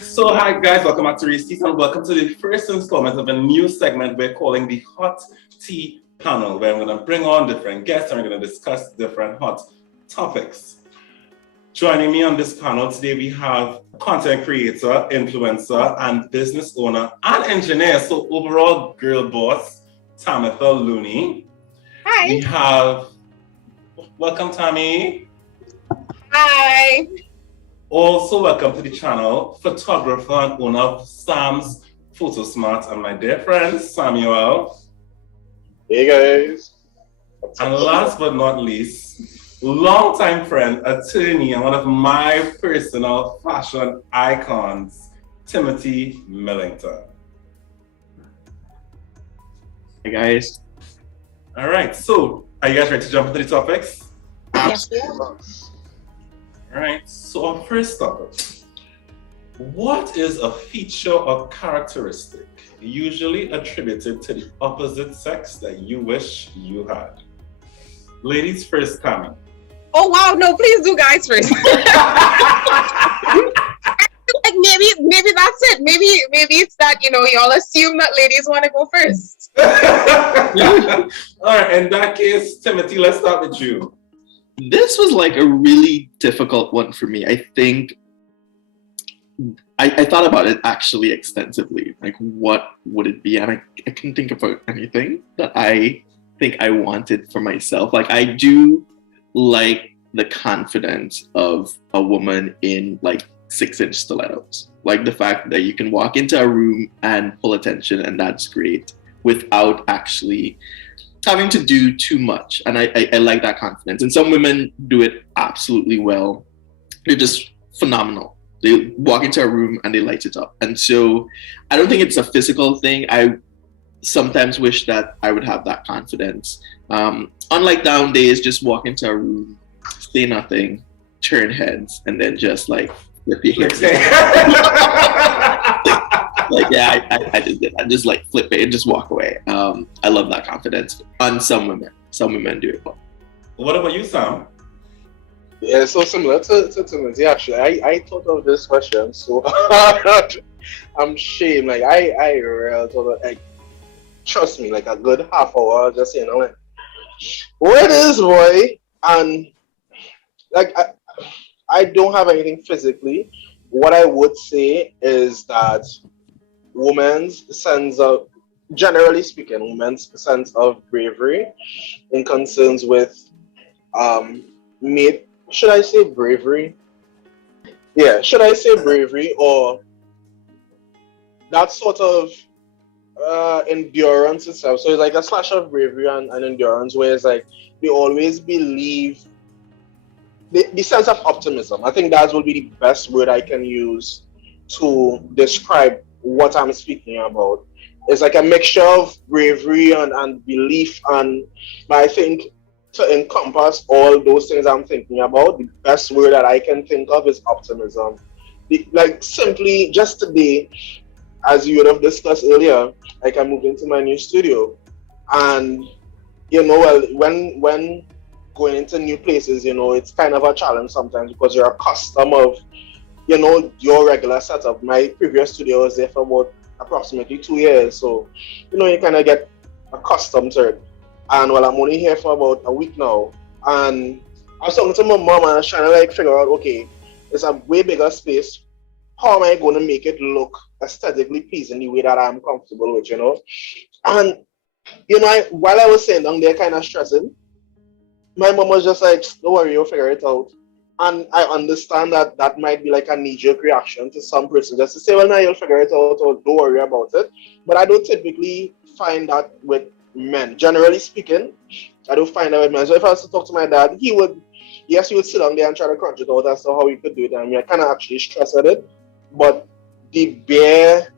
So hi guys, welcome back to Reese and welcome to the first installment of a new segment we're calling the Hot Tea Panel, where I'm going to bring on different guests and we're going to discuss different hot topics. Joining me on this panel today, we have content creator, influencer, and business owner and engineer, so overall girl boss, Tamitha Looney. Hi. We have, welcome Tammy. Hi. Also welcome to the channel, photographer and owner of Sam's Photo Smart, and my dear friend, Samuel. Hey guys. And last but not least, longtime friend, attorney, and one of my personal fashion icons, Timothy Millington. Hey guys. All right, so are you guys ready to jump into the topics? Yes. All right, so our first topic. What is a feature or characteristic usually attributed to the opposite sex that you wish you had? Ladies first, Tammy. Oh wow, no, please do guys first. Like maybe that's it. Maybe it's that, y'all assume that ladies want to go first. All right, in that case, Timothy, let's start with you. This was like a really difficult one for me. I think I thought about it actually extensively. Like, what would it be? And I couldn't think about anything that I think I wanted for myself. Like, I do like the confidence of a woman in like 6-inch stilettos. Like the fact that you can walk into a room and pull attention, and that's great without actually having to do too much. And I like that confidence. And some women do it absolutely well. They're just phenomenal. They walk into a room and they light it up. And so I don't think it's a physical thing. I sometimes wish that I would have that confidence. Unlike down days, just walk into a room, say nothing, turn heads, and then just like flip your hair. Like, yeah, I did it. I just like flip it and just walk away. I love that confidence on some women. Some women do it well. What about you, Sam? Yeah, so similar to Timothy, actually. I thought of this question, so I'm ashamed. Like, I really thought of, like, trust me, like a good half hour just saying, like, what is boy? And, like, I don't have anything physically. What I would say is that generally speaking, women's sense of bravery in concerns with, should I say bravery? Yeah, should I say bravery or that sort of endurance itself? So it's like a slash of bravery and endurance, where it's like they always believe the sense of optimism. I think that will be the best word I can use to describe what I'm speaking about. It's like a mixture of bravery and belief, but I think to encompass all those things I'm thinking about, the best word that I can think of is optimism. Like, simply just today, as you would have discussed earlier, like, I moved into my new studio, and when going into new places, it's kind of a challenge sometimes because you're accustomed of your regular setup. My previous studio was there for about approximately 2 years, so you kind of get accustomed to it. And I'm only here for about a week now, and I was talking to my mom and I was trying to like figure out, okay, it's a way bigger space. How am I going to make it look aesthetically pleasing the way that I'm comfortable with, And while I was sitting down there kind of stressing, my mom was just like, don't worry, you'll figure it out. And I understand that might be like a knee-jerk reaction to some person, just to say, well, now you'll figure it out, or don't worry about it. But I don't typically find that with men. Generally speaking, I don't find that with men. So if I was to talk to my dad, he would sit down there and try to crunch it out as to how he could do it. I mean, I kind of actually stress at it. But the bare,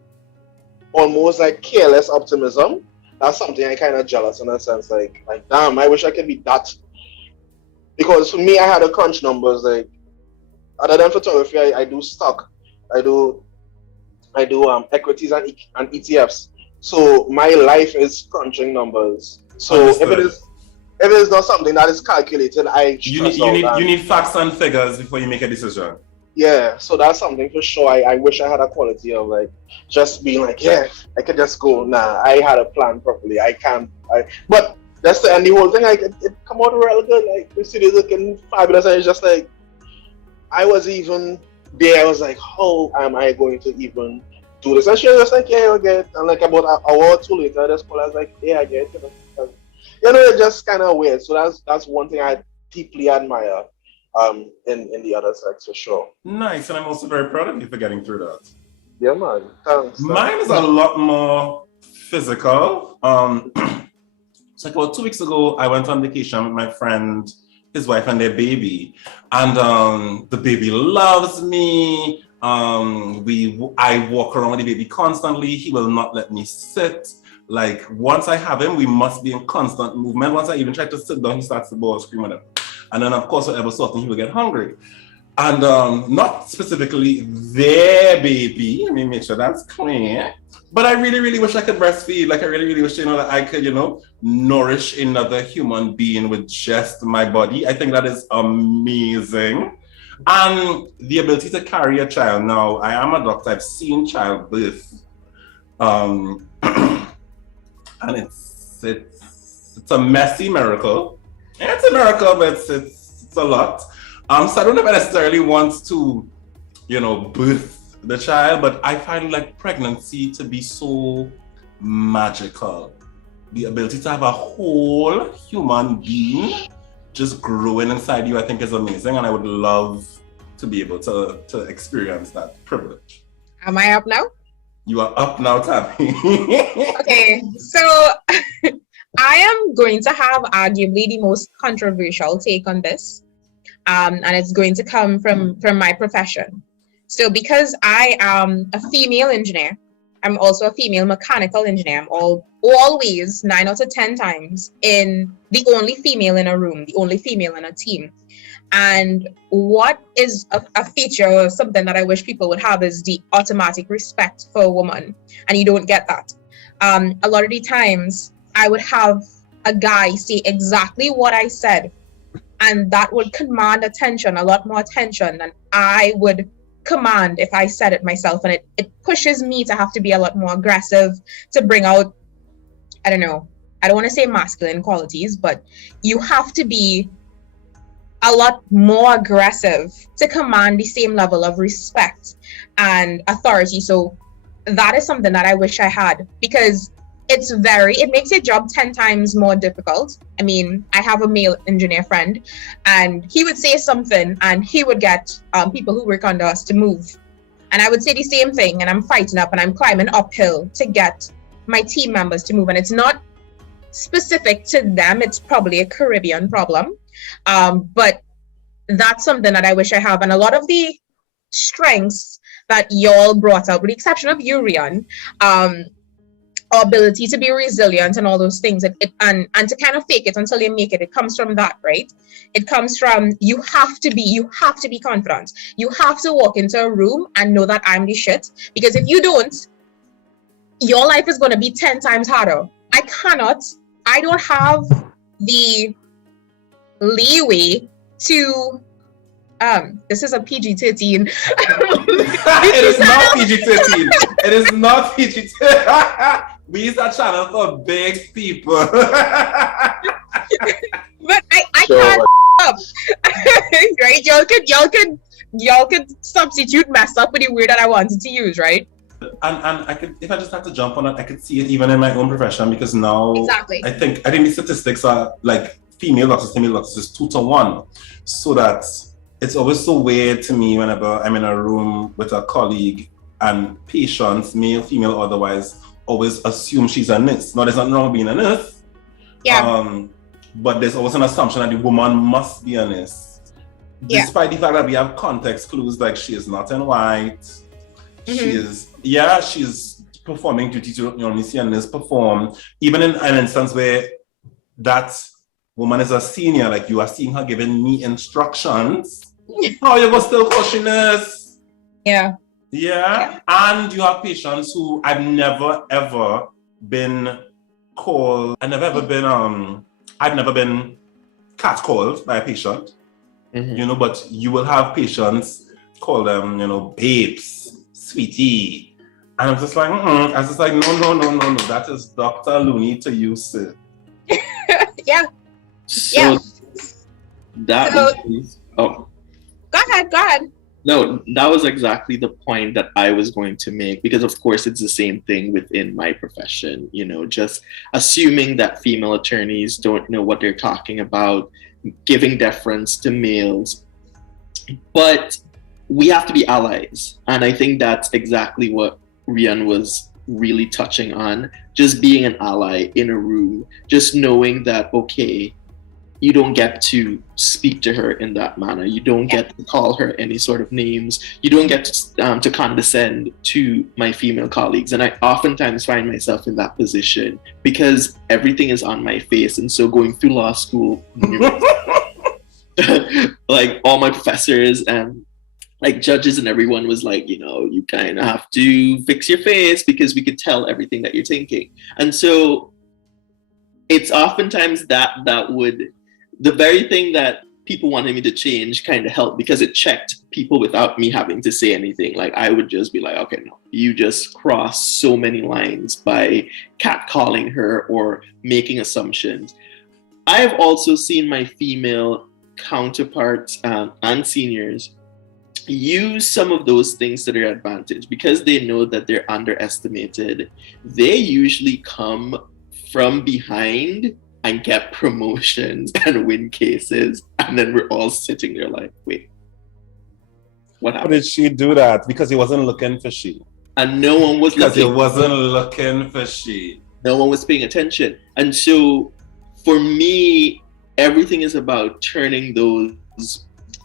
almost like careless optimism, that's something I kind of jealous in a sense. Like, damn, I wish I could be that. Because for me, I had to crunch numbers. Like, other than photography, I do stock. I do equities and ETFs. So my life is crunching numbers. So Understood. if it's not something that is calculated, I You need, stress you out. need, And you need facts and figures before you make a decision. yeah, so that's something for sure. I wish I had a quality of like just being like, yeah, I could just go. Nah, I had a plan properly. I can't. But that's and the whole thing. Like it come out real good. Like the city's looking fabulous, and it's just like I was even there. I was like, how am I going to even do this? And she was just like, yeah, I'll get it. And like about an hour or two later, I just called. I was like, yeah, I get it. It's just kind of weird. So that's one thing I deeply admire. In the other sex for sure. Nice, and I'm also very proud of you for getting through that. Yeah, man. Thanks. Mine is a lot more physical. So like about 2 weeks ago, I went on vacation with my friend, his wife, and their baby. And the baby loves me. I walk around with the baby constantly. He will not let me sit. Like once I have him, we must be in constant movement. Once I even try to sit down, he starts to bawl, scream at him. And then of course, whatever sort of he will get hungry. And not specifically their baby. Let me make sure that's clear. But I really, really wish I could breastfeed. Like I really, really wish, that I could, nourish another human being with just my body. I think that is amazing. And the ability to carry a child. Now, I am a doctor. I've seen childbirth. And it's a messy miracle. It's a miracle, but it's a lot. So I don't know if I necessarily want to, birth the child, but I find like pregnancy to be so magical. The ability to have a whole human being just growing inside you, I think is amazing. And I would love to be able to experience that privilege. Am I up now? You are up now, Tabby. Okay, so I am going to have arguably the most controversial take on this. And it's going to come from my profession. So because I am a female engineer, I'm also a female mechanical engineer. I'm always 9 out of 10 times in the only female in a room, the only female in a team. And what is a feature or something that I wish people would have is the automatic respect for a woman. And you don't get that. A lot of the times I would have a guy say exactly what I said, and that would command attention, a lot more attention than I would command if I said it myself. And it pushes me to have to be a lot more aggressive, to bring out, I don't want to say masculine qualities, but you have to be a lot more aggressive to command the same level of respect and authority. So that is something that I wish I had, because it makes your job 10 times more difficult. I mean, I have a male engineer friend, and he would say something and he would get people who work under us to move. And I would say the same thing, and I'm fighting up and I'm climbing uphill to get my team members to move. And it's not specific to them, it's probably a Caribbean problem. But that's something that I wish I have. And a lot of the strengths that y'all brought out, with the exception of you, Rian, our ability to be resilient and all those things, and to kind of fake it until you make it. It comes from that, right? It comes from you have to be confident. You have to walk into a room and know that I'm the shit. Because if you don't, your life is going to be 10 times harder. I don't have the leeway to this is a PG-13. It is not PG-13. It is not PG-13. We use that channel for big people. But I can't up. Right? Y'all could substitute mess up with the word that I wanted to use, right? And I could, if I just have to jump on it, I could see it even in my own profession, because now Exactly. I think the statistics are like female doctors is 2 to 1. So that it's always so weird to me whenever I'm in a room with a colleague and patients, male, female, otherwise, always assume she's a nurse. Now, there's nothing wrong with being a nurse. Yeah. But there's always an assumption that the woman must be a nurse. Yeah. Despite the fact that we have context clues like she is not in white. Mm-hmm. She's performing duties you only see a nurse perform. Even in an instance where that woman is a senior, like you are seeing her giving me instructions. How you gonna still call she nurse? Yeah. And you have patients who I've never ever been called, I've never ever been I've never been catcalled by a patient, Mhm. but you will have patients call them, babes, sweetie. And I'm just like, I was just like, no. That is Dr. Looney to you, sir. Yeah. So Yeah. that So- was, oh. Go ahead. No, that was exactly the point that I was going to make, because of course it's the same thing within my profession, just assuming that female attorneys don't know what they're talking about, giving deference to males. But we have to be allies. And I think that's exactly what Rian was really touching on. Just being an ally in a room, just knowing that, okay, you don't get to speak to her in that manner. You don't get to call her any sort of names. You don't get to condescend to my female colleagues. And I oftentimes find myself in that position because everything is on my face. And so going through law school, like all my professors and like judges and everyone was like, you kind of have to fix your face because we could tell everything that you're thinking. And so it's oftentimes that would, the very thing that people wanted me to change kind of helped because it checked people without me having to say anything. Like I would just be like, okay, no, you just crossed so many lines by catcalling her or making assumptions. I have also seen my female counterparts and seniors use some of those things to their advantage because they know that they're underestimated. They usually come from behind and get promotions and win cases, and then we're all sitting there like, wait, what How happened? did she do that? Because he wasn't looking for she. And no one was Because he looking. wasn't looking for she. No one was paying attention. And so for me, everything is about turning those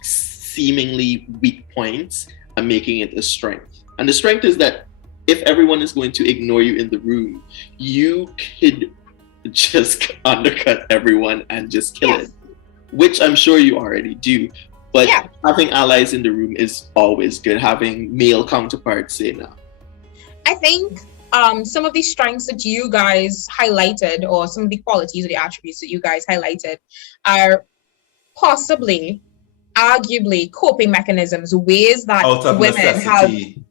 seemingly weak points and making it a strength. And the strength is that if everyone is going to ignore you in the room, you could just undercut everyone and just kill it, which I'm sure you already do. But having allies in the room is always good. Having male counterparts say no. I think some of the strengths that you guys highlighted, or some of the qualities or the attributes that you guys highlighted, are possibly, arguably, coping mechanisms, ways that Out of women necessity.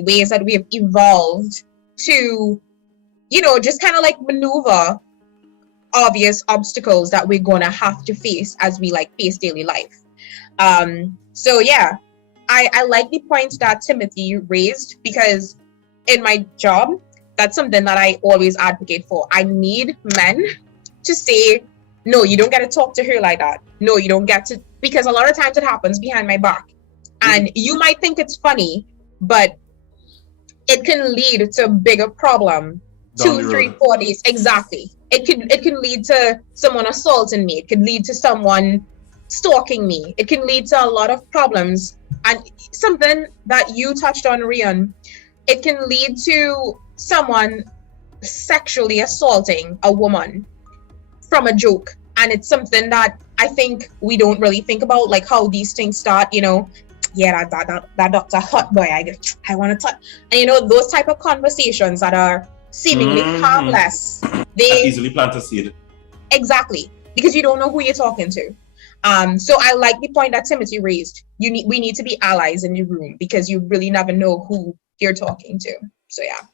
ways that we have evolved to, just kind of like maneuver obvious obstacles that we're gonna have to face as we face daily life. So yeah, I like the point that Timothy raised, because in my job, that's something that I always advocate for. I need men to say, no, you don't get to talk to her like that. No, you don't get to, because a lot of times it happens behind my back. And you might think it's funny, but it can lead to a bigger problem. Down 2, the 3, road. 4 days. Exactly. It can lead to someone assaulting me. It could lead to someone stalking me. It can lead to a lot of problems. And something that you touched on, Rian, it can lead to someone sexually assaulting a woman from a joke. And it's something that I think we don't really think about, like how these things start, yeah, that doctor hot boy, I want to touch. And those type of conversations that are seemingly harmless, they easily plant a seed. Exactly, because you don't know who you're talking to. So I like the point that Timothy raised. We need to be allies in the room, because you really never know who you're talking to. So yeah.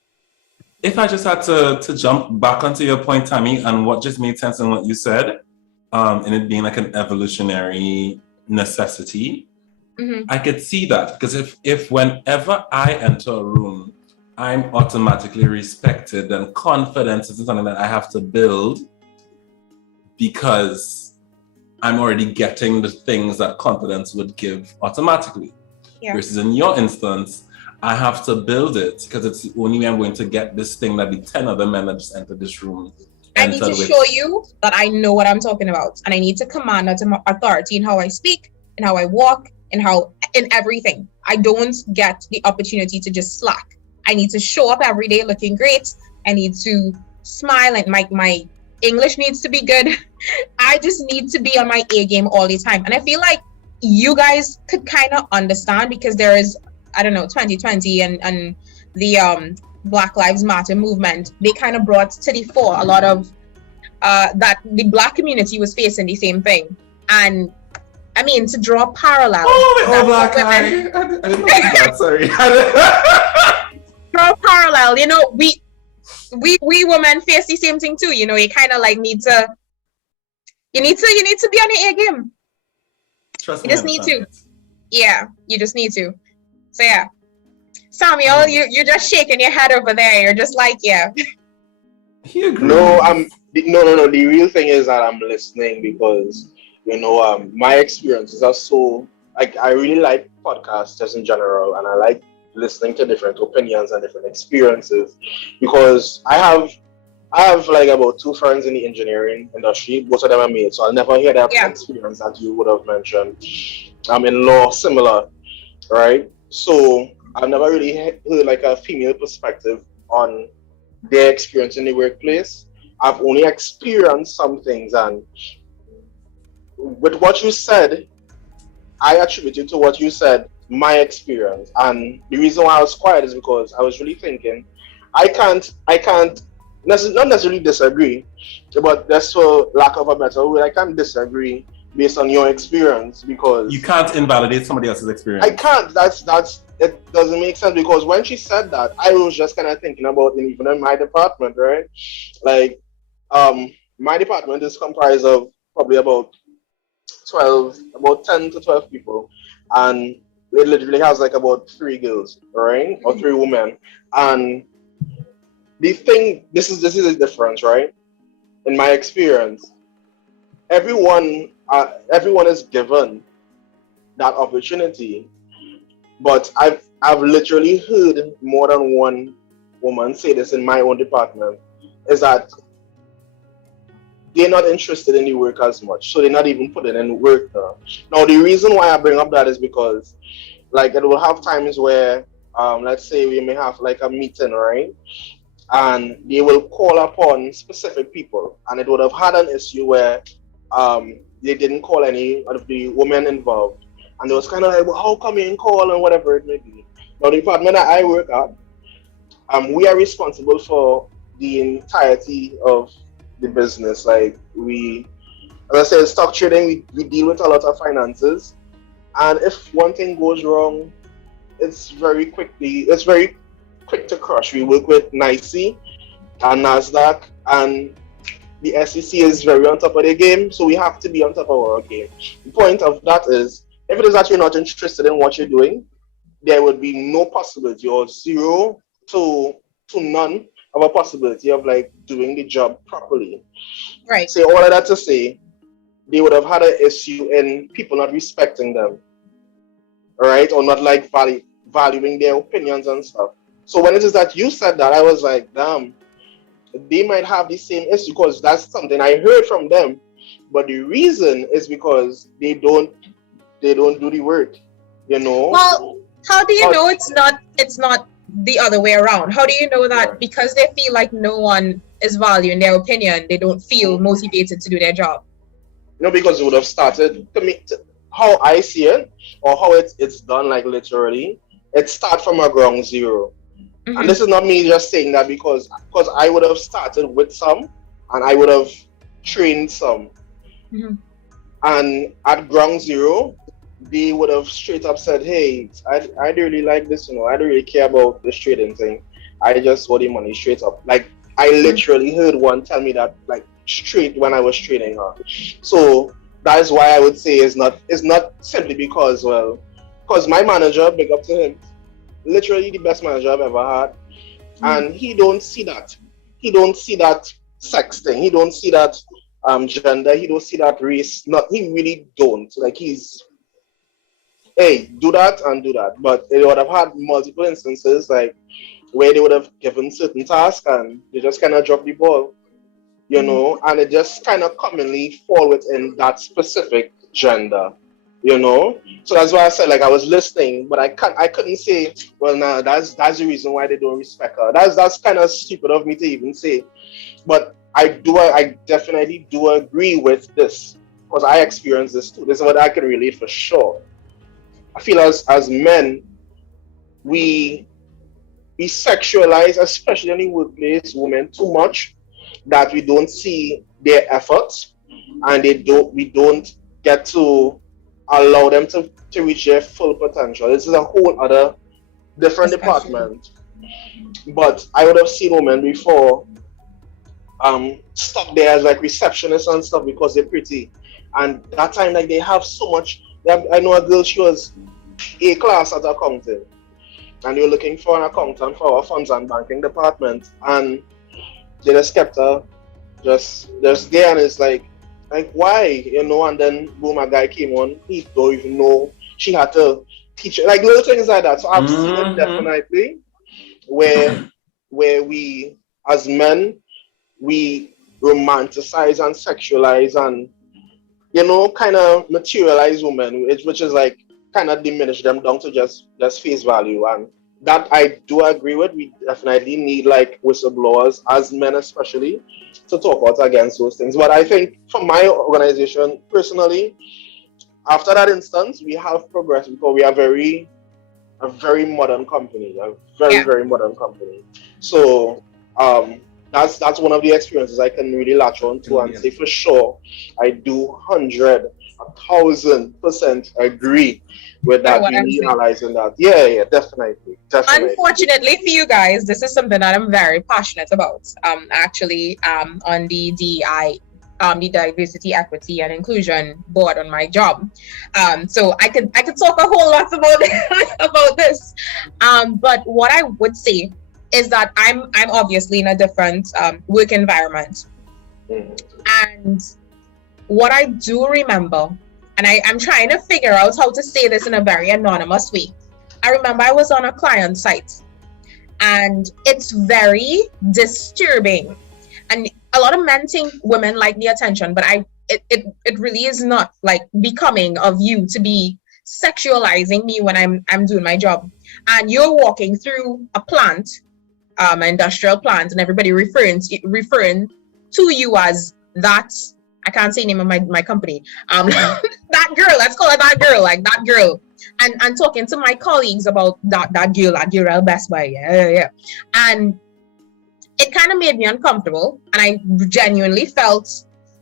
If I just had to jump back onto your point, Tammy, and what just made sense in what you said, in it being like an evolutionary necessity, I could see that, because if whenever I enter a room, I'm automatically respected, and confidence isn't something that I have to build, because I'm already getting the things that confidence would give automatically. Yeah. Versus in your instance, I have to build it, because it's the only way I'm going to get this thing that the 10 other men that just entered this room. I need to show you that I know what I'm talking about, and I need to command authority in how I speak, in how I walk, in everything. I don't get the opportunity to just slack. I need to show up every day looking great. I need to smile, and my English needs to be good. I just need to be on my A game all the time. And I feel like you guys could kind of understand, because there is, 2020 and the Black Lives Matter movement, they kind of brought to the fore a lot of that the Black community was facing the same thing. And I mean, to draw a parallel. Oh, the all black women, I didn't know that. Sorry. Draw a parallel. You know, we women face the same thing too. You know, you kind of like need to be on your A game. Trust You me, just need to. Yeah, you just need to. So yeah, Samuel, you're just shaking your head over there. You're just like, yeah. He agrees. No, no. The real thing is that I'm listening because my experiences are so like I really like podcasts just in general, and I like listening to different opinions and different experiences because I have like about 2 friends in the engineering industry. Both of them are mates, so I'll never hear that experience that you would have mentioned. I'm in law, similar, right? So I've never really heard like a female perspective on their experience in the workplace. I've only experienced some things, and with what you said, I attributed to what you said my experience. And the reason why I was quiet is because I was really thinking, I can't not necessarily disagree, but that's for lack of a better word, I can't disagree based on your experience because you can't invalidate somebody else's experience. I can't. That's it doesn't make sense because when she said that, I was just kind of thinking about even in my department, right? Like, my department is comprised of probably about 10 to 12 people, and it literally has like about 3 girls, right, or 3 women, and the thing, this is the difference, right? In my experience, everyone is given that opportunity, but I've literally heard more than one woman say this in my own department, is that they're not interested in the work as much, so they're not even putting in work now. Now, the reason why I bring up that is because, like, it will have times where, let's say we may have like a meeting, right? And they will call upon specific people, and it would have had an issue where they didn't call any of the women involved, and it was kind of like, well, how come you didn't call and whatever it may be. Now, the department that I work at, we are responsible for the entirety of the business. Like, as I said, stock trading, we deal with a lot of finances, and if one thing goes wrong, it's very quick to crush. We work with NYSE and NASDAQ, and the SEC is very on top of their game, so we have to be on top of our game. The point of that is, if it is that you're not interested in what you're doing, there would be no possibility, or 0 to none of a possibility of like doing the job properly. Right. Say all of that to say, they would have had an issue in people not respecting them, right, or not like valuing their opinions and stuff. So when it is that you said that, I was like, damn, they might have the same issue because that's something I heard from them. But the reason is because they don't do the work, Well, how do you know it's not the other way around? How do you know that because they feel like no one is valuing their opinion, they don't feel motivated to do their job? Because it would have started how I see it, or how it's done, like literally, it starts from a ground zero. Mm-hmm. And this is not me just saying that because I would have started with some and I would have trained some. Mm-hmm. And at ground zero, they would have straight up said, hey, I don't really like this, I don't really care about this trading thing. I just want the money straight up. Like, I literally heard one tell me that, like, straight when I was trading her. So that is why I would say it's not simply because my manager, big up to him, literally the best manager I've ever had, and he don't see that sex thing, he don't see that gender, he don't see that race, he really don't. Like, he's, hey, do that and do that. But they would have had multiple instances like where they would have given certain tasks and they just kind of drop the ball, and it just kind of commonly fall within that specific gender. So that's why I said, like, I was listening, but I couldn't say, well, nah, that's the reason why they don't respect her. That's kind of stupid of me to even say, but I definitely do agree with this because I experienced this too. This is what I can relate for sure. I feel as men, we sexualize, especially in the workplace, women too much, that we don't see their efforts, and we don't get to allow them to reach their full potential. This is a whole other different Discussion. department. But I would have seen women before stuck there as like receptionists and stuff because they're pretty. And that time, like, they have so much. I know a girl, she was A class at accounting, and they were looking for an accountant for our funds and banking department, and they just kept her just there, and it's like why, you know? And then boom, a guy came on. He don't even know she had to teach her, like little things like that. So I've seen it definitely where we as men, we romanticize and sexualize and, you know, kind of materialize women, which is like kind of diminish them down to just face value. And that I do agree with. We definitely need like whistleblowers as men, especially, to talk out against those things. But I think for my organization personally, after that instance, we have progressed because we are a very modern company, very modern company. So that's one of the experiences I can really latch on to and say for sure I do 1,000% agree with that. We need analyzing that. Yeah, definitely. Unfortunately for you guys, this is something that I'm very passionate about. Actually, on the DEI, the Diversity, Equity, and Inclusion board on my job. So I could talk a whole lot about about this. But what I would say is that I'm obviously in a different work environment, and what I do remember, and I'm trying to figure out how to say this in a very anonymous way. I remember I was on a client site, and it's very disturbing. And a lot of men think women like the attention, but it really is not like becoming of you to be sexualizing me when I'm doing my job. And you're walking through a plant, industrial plant, and everybody referring to you as that. I can't say the name of my company. That girl, let's call it that girl, like that girl. And talking to my colleagues about that girl Best Buy. Yeah. And it kind of made me uncomfortable, and I genuinely felt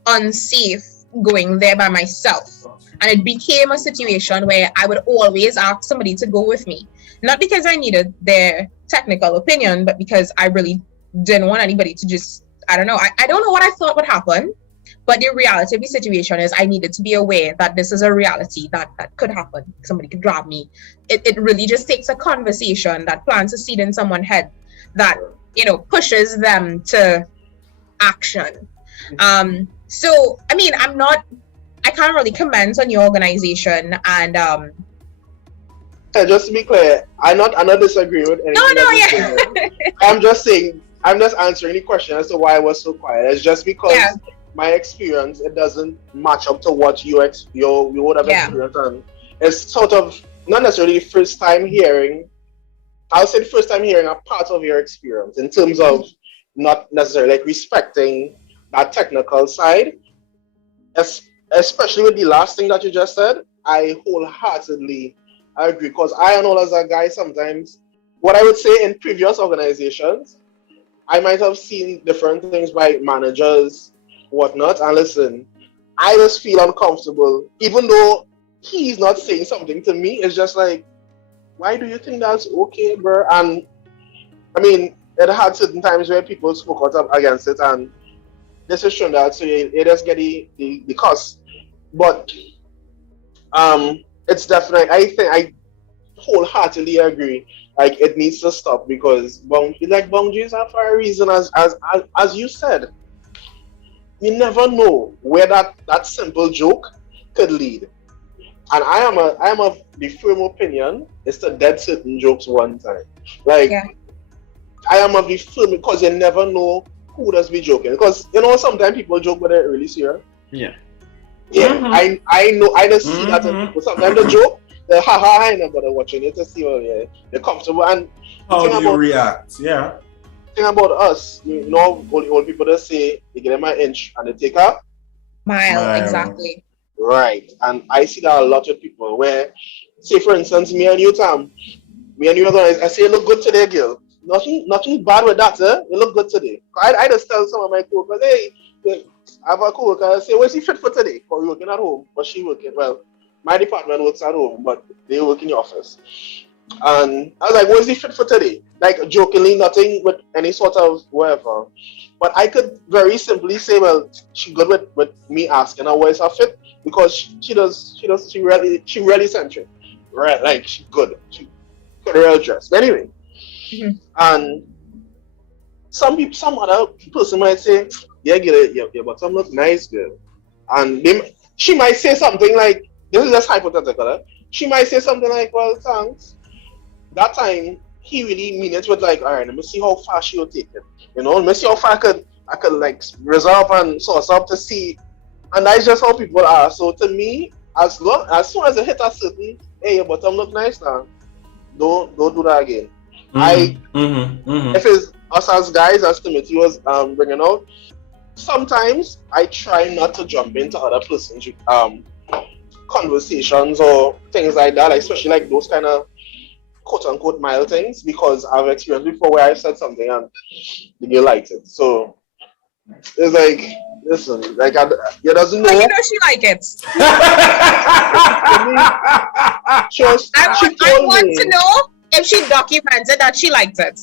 unsafe going there by myself. And it became a situation where I would always ask somebody to go with me. Not because I needed their technical opinion, but because I really didn't want anybody to just, I don't know. I don't know what I thought would happen. But the reality of the situation is I needed to be aware that this is a reality that could happen. Somebody could grab me. It really just takes a conversation that plants a seed in someone's head that, you know, pushes them to action. So, I mean, I can't really comment on your organization. And just to be clear, I'm not disagreeing with anything. I'm just saying, I'm just answering the question as to why I was so quiet. It's just because my experience, it doesn't match up to what you would have experienced. And it's sort of not necessarily first time hearing. I'll say the first time hearing a part of your experience in terms of not necessarily like respecting that technical side, especially with the last thing that you just said. I wholeheartedly agree, because I know as a guy sometimes, what I would say in previous organizations, I might have seen different things by managers, whatnot, and listen, I just feel uncomfortable, even though he's not saying something to me. It's just like, why do you think that's okay, bro? And I mean, it had certain times where people spoke out against it, and this is shown that, so it does get the cost. But it's definitely, I think I wholeheartedly agree. Like, it needs to stop, because boundaries are for a reason, as you said. You never know where that simple joke could lead. And I am of the firm opinion it's to dead certain jokes one time. Like, I am of the firm, because you never know who does be joking. Because, you know, sometimes people joke but they're really serious. Yeah. I know, I just see that in people. Sometimes the joke, the I never watching it to see they're comfortable. And how do you react? Yeah. Thing about us, you know, old people that say they get them an inch and they take a mile. Exactly. Right. And I see that a lot of people where, say for instance, me and you, Tam, I say, you look good today, girl. Nothing bad with that, you look good today. I just tell some of my coworkers, hey, I have a coworker say, "Was he fit for today?" Or we working at home, but she working. Well, my department works at home, but they work in the office. And I was like, "Was he fit for today?" Like jokingly, nothing with any sort of whatever. But I could very simply say, "Well, she good with me asking her where's her fit because she really centric, right? Like she good, she got a real dress." But anyway, and some other person might say, "Yeah, get it, your bottom look nice, girl," and she might say something like, "This is just hypothetical." She might say something like, "Well, thanks." That time, he really mean it with like, "All right, let me see how far she'll take it. Let me see how far I could like reserve and source up to see." And that's just how people are. So to me, as soon as it hit a certain, "Hey, your bottom look nice now," don't do that again. If it's us as guys, as Timothy was bringing out, sometimes I try not to jump into other person's conversations or things like that, especially like those kind of quote unquote mild things, because I've experienced before where I said something and the girl liked it. So it's like, listen, like you doesn't know. But you know she like it. She I told want me. to know if she documented that she liked it.